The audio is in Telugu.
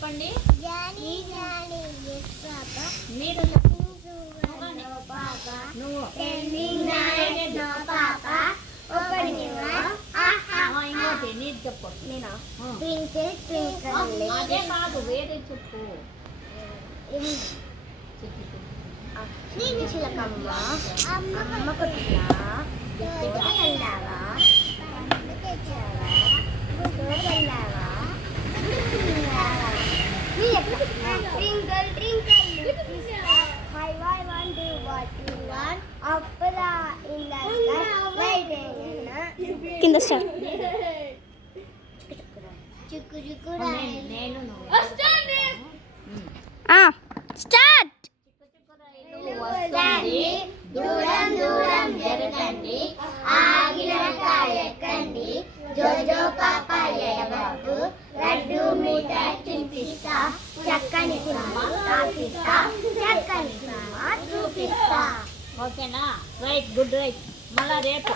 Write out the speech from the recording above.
చెప్పండి. మీరు ఇంకోటి నీది చెప్పు. అదే కాదు, వేరే చెప్పు. చిలకమ్మ అమ్మ కొట్టినా వెళ్ళావా ట్వింకల్ ట్వింకల్ కింద స్టార్ చుక్కు చుక్కు నేను స్టార్ట్ దూరం దూరం జరగండి, ఆగిన కాయకండి, జోజో పాప ఎడబాబు, లడ్డు మీటర్ చింపిస్తా, చక్కని సినిమ తాపిస్తా, చక్కని సినిమ చూపిస్తా. ఓకేనా? Right, good right. మళ్ళా రేపు